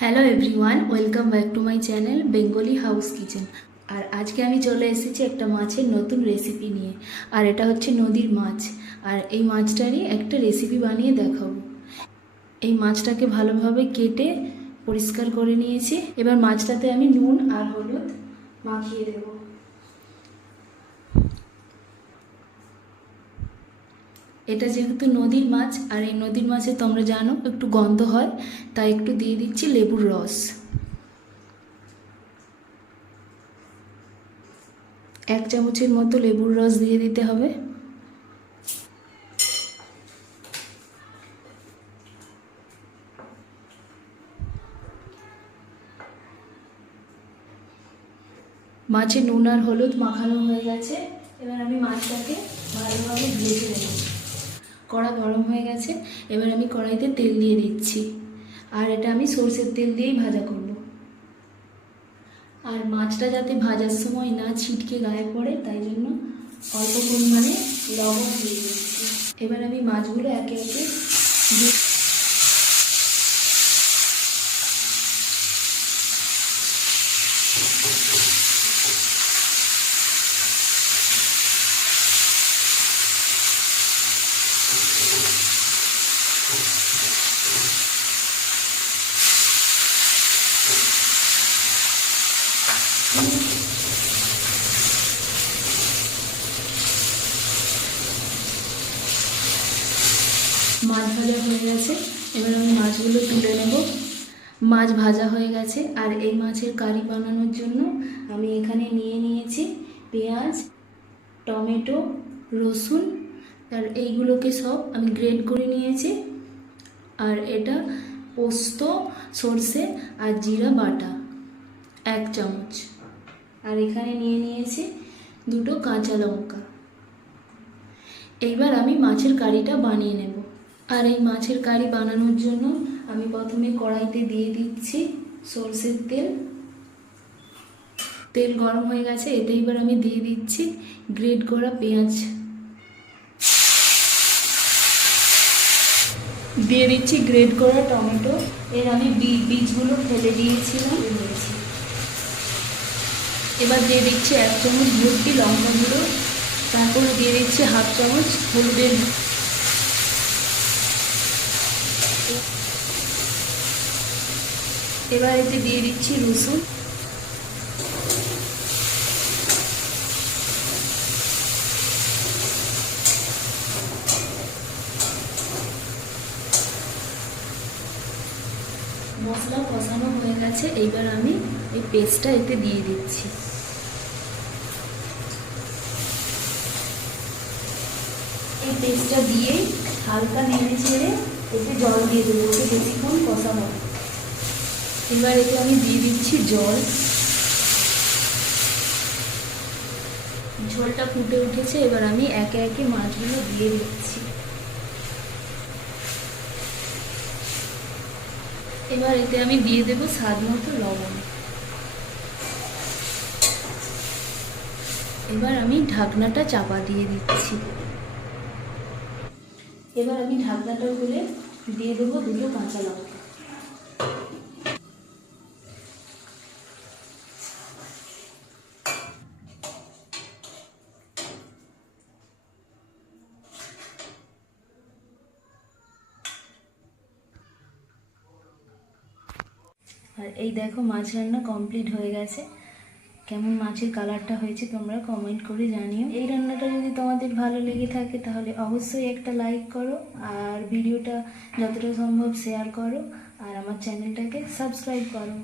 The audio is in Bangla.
Hello everyone welcome back to my channel Bengali house kitchen আর আজকে আমি চলে এসেছি একটা মাছের নতুন রেসিপি নিয়ে, আর এটা হচ্ছে নদীর মাছ। আর এই মাছটারই একটা রেসিপি বানিয়ে দেখাবো। এই মাছটাকে ভালোভাবে কেটে পরিষ্কার করে নিয়েছি। এবার মাছটাতে আমি নুন আর হলুদ মাখিয়ে দেবো। এটা যেহেতু নদীর মাছ, আর এই নদীর মাছে তোমরা জানো একটু গন্ধ হয়, তাই একটু দিয়ে দিচ্ছি লেবুর রস। এক চামচের মতো লেবুর রস দিয়ে দিতে হবে। মাছে নুন আর হলুদ মাখানো হয়ে গেছে। এবার আমি মাছটাকে ভালোভাবে ভেজে নেব। কড়া গরম হয়ে গেছে, এবার আমি কড়াইতে তেল দিয়ে দিচ্ছি। আর এটা আমি সর্ষের তেল দিয়েই ভাজা করব। আর মাছটা যাতে ভাজার সময় না ছিটকে গায়ে পড়ে, তাই জন্য অল্প পরিমাণে লবণ দিয়ে দিচ্ছি। এবার আমি মাছগুলো একে একে মাছ ভাজা হয়ে গেছে। এবার আমি মাছগুলো তুলে নেব। মাছ ভাজা হয়ে গেছে। আর এই মাছের কারি বানানোর জন্য আমি এখানে নিয়ে নিয়েছি পেঁয়াজ, টমেটো, রসুন। আর এইগুলোকে সব আমি গ্রেড করে নিয়েছি। আর এটা পোস্ত, সর্ষে আর জিরা বাটা, এক চামচ। আর এখানে নিয়ে নিয়েছি দুটো কাঁচা লঙ্কা। এইবার আমি মাছের কারিটা বানিয়ে নেব। আর এই মাছের কারি বানানোর জন্য আমি প্রথমে কড়াইতে দিয়ে দিচ্ছি সর্ষের তেল। তেল গরম হয়ে গেছে, এতে এবার আমি দিয়ে দিচ্ছি গ্রেট করা পেঁয়াজ। দিয়ে দিচ্ছি গ্রেট করা টমেটো। এর আমি বীজগুলো ফেলে দিয়েছিলাম। দিয়েছি এবার দিয়ে দিচ্ছি এক চামচ ভর্তি লঙ্কা গুঁড়ো তারপরে দিয়ে দিচ্ছি হাফ চামচ হলুদের এবার এতে দিয়ে দিচ্ছি রসুন। মশলা কষানো হয়ে গেছে, এইবার আমি এই পেস্টটা এতে দিয়ে দিচ্ছি। এই পেস্টটা দিয়ে হালকা নেড়ে ছেড়ে এতে জল দিয়ে দেবো, ওকে বেশিক্ষণ কষানো এবার এতে আমি দিয়ে দিচ্ছি জল। ঝোলটা ফুটে উঠেছে, এবার আমি একে একে মাছগুলো দিয়ে দিচ্ছি। এবার এতে আমি দিয়ে দেবো স্বাদ মতো লবণ। এবার আমি ঢাকনাটা চাপা দিয়ে দিচ্ছি। এবার আমি ঢাকনাটা খুলে দিয়ে দেবো দুটো কাঁচা লঙ্কা। আর এই দেখো মাছ রান্না কমপ্লিট হয়ে গেছে। কেমন মাছের কালারটা হয়েছে তোমরা কমেন্ট করে জানিও। এই রান্নাটা যদি তোমাদের ভালো লেগে থাকে তাহলে অবশ্যই একটা লাইক করো আর ভিডিওটা যতটা সম্ভব শেয়ার করো আর আমার চ্যানেলটাকে সাবস্ক্রাইব করো।